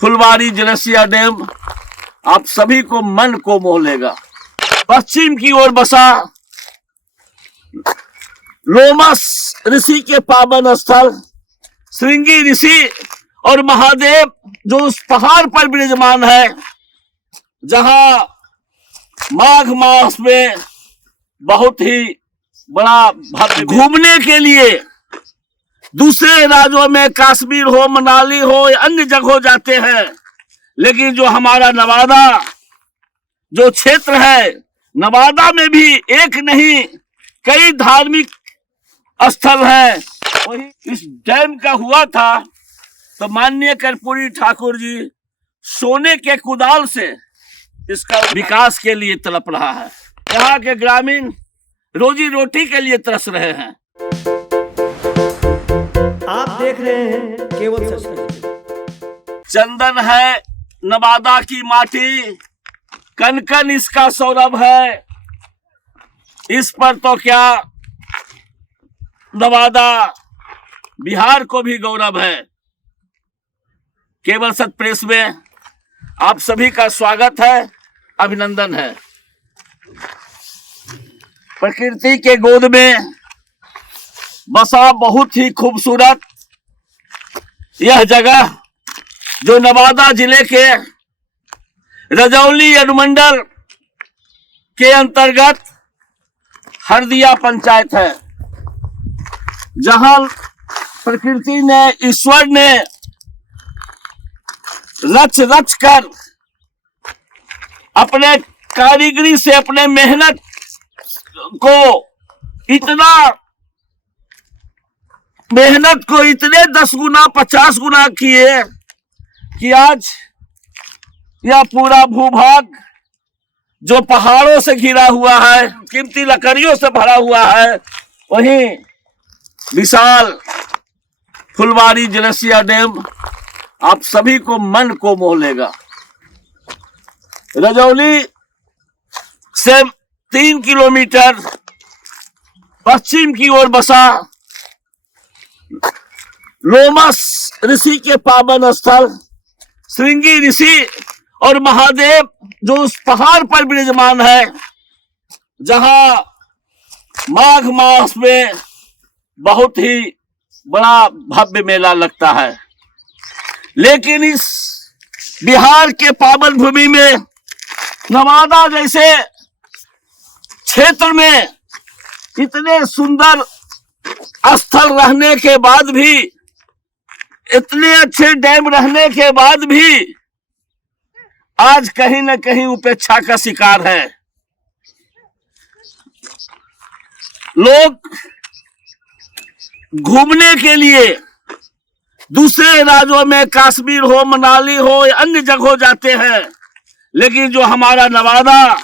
फुलवारी जलसिया dam आप सभी को मन को मोह लेगा। पश्चिम की ओर बसा लोमस ऋषि के पावन स्थल श्रृंगी ऋषि और महादेव जो उस पहाड़ पर विराजमान है, जहां माघ मास में बहुत ही बड़ा भव्य घूमने के लिए दूसरे राज्यों में कश्मीर हो, मनाली हो या अन्य जगहों जाते हैं, लेकिन जो हमारा नवादा जो क्षेत्र है, नवादा में भी एक नहीं कई धार्मिक स्थल है। वही इस डैम का हुआ था तो माननीय कर्पूरी ठाकुर जी सोने के कुदाल से इसका विकास के लिए तड़प रहा है। यहाँ के ग्रामीण रोजी रोटी के लिए तरस रहे हैं। आप देख रहे हैं केवल सच। चंदन है नवादा की माटी, कन कन इसका सौरभ है। इस पर तो क्या नवादा बिहार को भी गौरव है। केवल सत्य प्रेस में आप सभी का स्वागत है, अभिनंदन है। प्रकृति के गोद में बसा बहुत ही खूबसूरत यह जगह जो नवादा जिले के रजौली अनुमंडल के अंतर्गत हरदिया पंचायत है, जहां प्रकृति ने, ईश्वर ने रच रच कर अपने कारीगरी से, अपने मेहनत को इतने 10 गुना 50 गुना किए कि आज यह पूरा भूभाग जो पहाड़ों से घिरा हुआ है, कीमती लकड़ियों से भरा हुआ है, वहीं विशाल फुलवारी जलसिया डैम आप सभी को मन को मोह लेगा। रजौली से 3 किलोमीटर पश्चिम की ओर बसा लोमस ऋषि के पावन स्थल श्रृंगी ऋषि और महादेव जो उस पहाड़ पर विराजमान है, जहां माघ मास में बहुत ही बड़ा भव्य मेला लगता है। लेकिन इस बिहार के पावन भूमि में नवादा जैसे क्षेत्र में इतने सुंदर स्थल रहने के बाद भी, इतने अच्छे डैम रहने के बाद भी आज कहीं न कहीं उपेक्षा का शिकार है। लोग घूमने के लिए दूसरे राज्यों में कश्मीर हो, मनाली हो या अन्य जगहों जाते हैं, लेकिन जो हमारा नवादा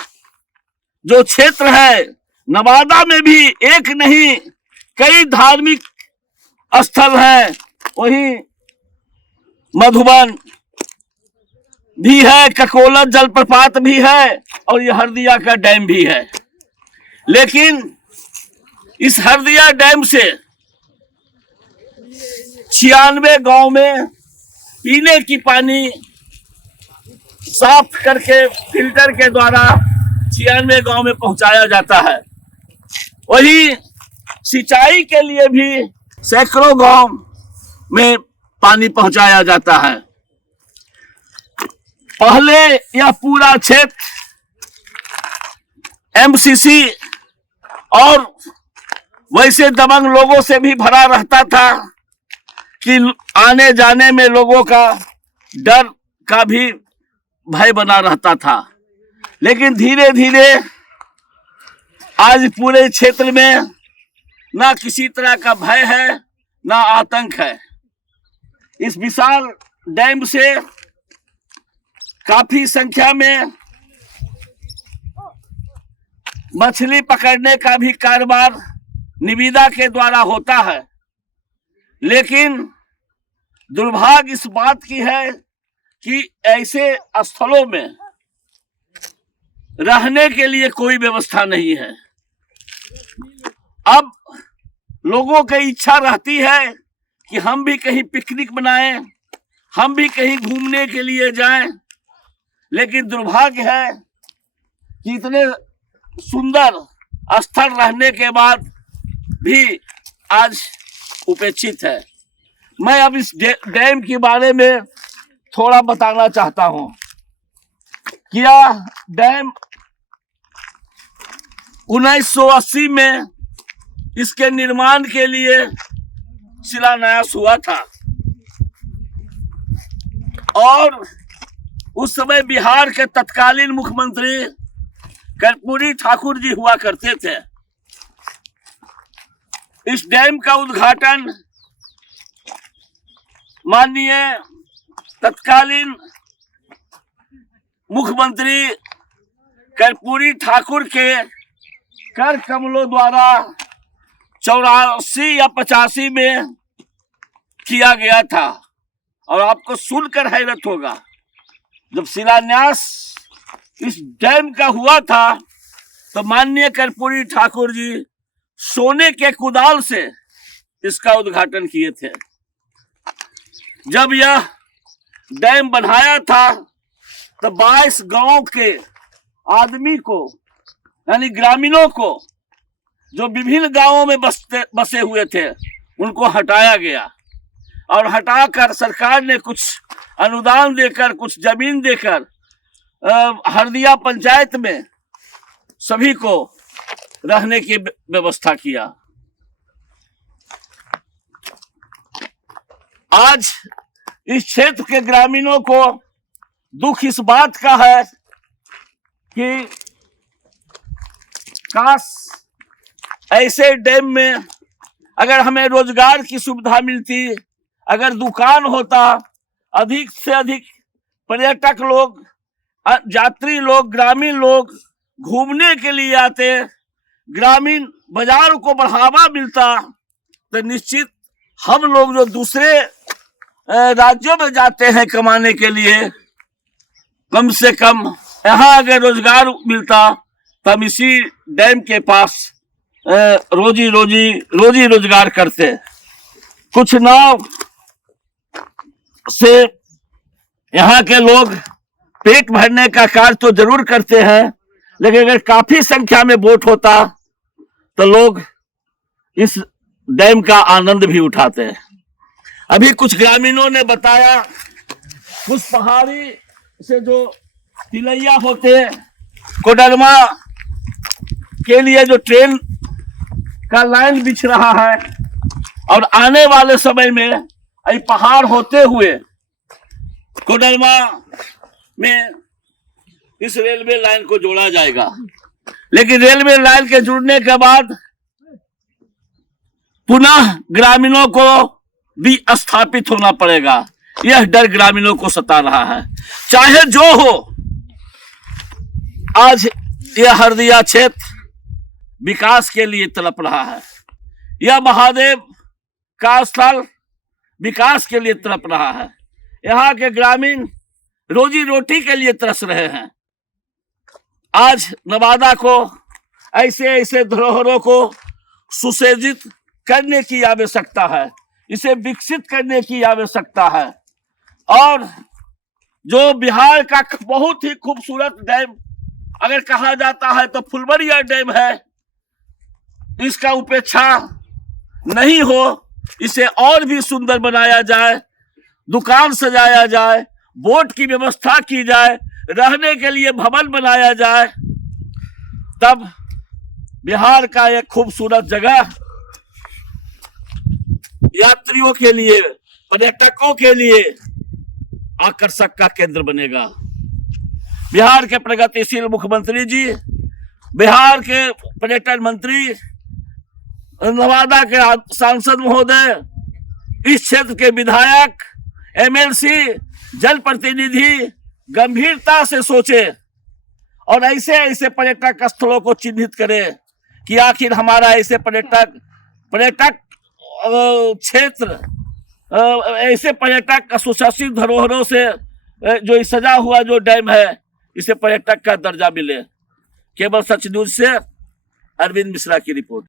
जो क्षेत्र है, नवादा में भी एक नहीं कई धार्मिक स्थल हैं। वहीं मधुबन भी है, ककोलत जलप्रपात भी है और यह हरदिया का डैम भी है। लेकिन इस हरदिया डैम से 96 गांव में पीने की पानी साफ करके फिल्टर के द्वारा 96 गांव में पहुंचाया जाता है। वही सिंचाई के लिए भी सैकड़ों गांव में पानी पहुंचाया जाता है। पहले यह पूरा क्षेत्र एमसीसी और वैसे दबंग लोगों से भी भरा रहता था कि आने जाने में लोगों का डर का भी भय बना रहता था। लेकिन धीरे धीरे आज पूरे क्षेत्र में ना किसी तरह का भय है, ना आतंक है। इस विशाल डैम से काफी संख्या में मछली पकड़ने का भी कारोबार निविदा के द्वारा होता है। लेकिन दुर्भाग्य इस बात की है कि ऐसे स्थलों में रहने के लिए कोई व्यवस्था नहीं है। अब लोगों की इच्छा रहती है कि हम भी कहीं पिकनिक मनाएं, हम भी कहीं घूमने के लिए जाएं, लेकिन दुर्भाग्य है कि इतने सुंदर स्थल रहने के बाद भी आज उपेक्षित है। मैं अब इस डैम के बारे में थोड़ा बताना चाहता हूं कि यह डैम 1980 में इसके निर्माण के लिए शिलान्यास हुआ था और उस समय बिहार के तत्कालीन मुख्यमंत्री कर्पूरी ठाकुर जी हुआ करते थे। इस डैम का उद्घाटन माननीय तत्कालीन मुख्यमंत्री कर्पूरी ठाकुर के कर कमलों द्वारा 84 या 85 में किया गया था। और आपको सुनकर हैरत होगा, जब शिलान्यास इस डैम का हुआ था तो माननीय कर्पूरी ठाकुर जी सोने के कुदाल से इसका उद्घाटन किए थे। जब यह डैम बनाया था तो 22 गांव के आदमी को, यानी ग्रामीणों को, जो विभिन्न गांवों में बसे हुए थे, उनको हटाया गया और हटाकर सरकार ने कुछ अनुदान देकर, कुछ जमीन देकर हरदिया पंचायत में सभी को रहने की व्यवस्था किया। आज इस क्षेत्र के ग्रामीणों को दुख इस बात का है कि काश ऐसे डैम में अगर हमें रोजगार की सुविधा मिलती, अगर दुकान होता, अधिक से अधिक पर्यटक लोग, यात्री लोग, ग्रामीण लोग घूमने के लिए आते, ग्रामीण बाजार को बढ़ावा मिलता, तो निश्चित हम लोग जो दूसरे राज्यों में जाते हैं कमाने के लिए, कम से कम यहाँ अगर रोजगार मिलता तो हम इसी डैम के पास रोजी रोजगार करते। कुछ नाव से यहाँ के लोग पेट भरने का कार्य तो जरूर करते हैं, लेकिन अगर काफी संख्या में बोट होता तो लोग इस डैम का आनंद भी उठाते हैं। अभी कुछ ग्रामीणों ने बताया, कुछ पहाड़ी से जो तिलैया होते, कोडरमा के लिए जो ट्रेन का लाइन बिछ रहा है, और आने वाले समय में पहाड़ होते हुए कोडरमा में इस रेलवे लाइन को जोड़ा जाएगा। लेकिन रेलवे लाइन के जुड़ने के बाद पुनः ग्रामीणों को भी स्थापित होना पड़ेगा। यह डर ग्रामीणों को सता रहा है। चाहे जो हो, आज यह हरदिया क्षेत्र विकास के लिए तड़प रहा है। यह महादेव का स्थल विकास के लिए तड़प रहा है। यहाँ के ग्रामीण रोजी रोटी के लिए तरस रहे हैं। आज नवादा को ऐसे ऐसे धरोहरों को सुसज्जित करने की आवश्यकता है, इसे विकसित करने की आवश्यकता है। और जो बिहार का बहुत ही खूबसूरत डैम अगर कहा जाता है तो फुलबरिया डैम है, इसका उपेक्षा नहीं हो, इसे और भी सुंदर बनाया जाए, दुकान सजाया जाए, बोट की व्यवस्था की जाए, रहने के लिए भवन बनाया जाए, तब बिहार का एक खूबसूरत जगह यात्रियों के लिए, पर्यटकों के लिए आकर्षक का केंद्र बनेगा। बिहार के प्रगतिशील मुख्यमंत्री जी, बिहार के पर्यटन मंत्री, नवादा के सांसद महोदय, इस क्षेत्र के विधायक, एमएलसी, जनप्रतिनिधि गंभीरता से सोचे और ऐसे ऐसे पर्यटक स्थलों को चिन्हित करें कि आखिर हमारा ऐसे पर्यटक क्षेत्र, ऐसे पर्यटक सुशासित धरोहरों से जो सजा हुआ जो डैम है, इसे पर्यटक का दर्जा मिले। केवल सच न्यूज से अरविंद मिश्रा की रिपोर्ट।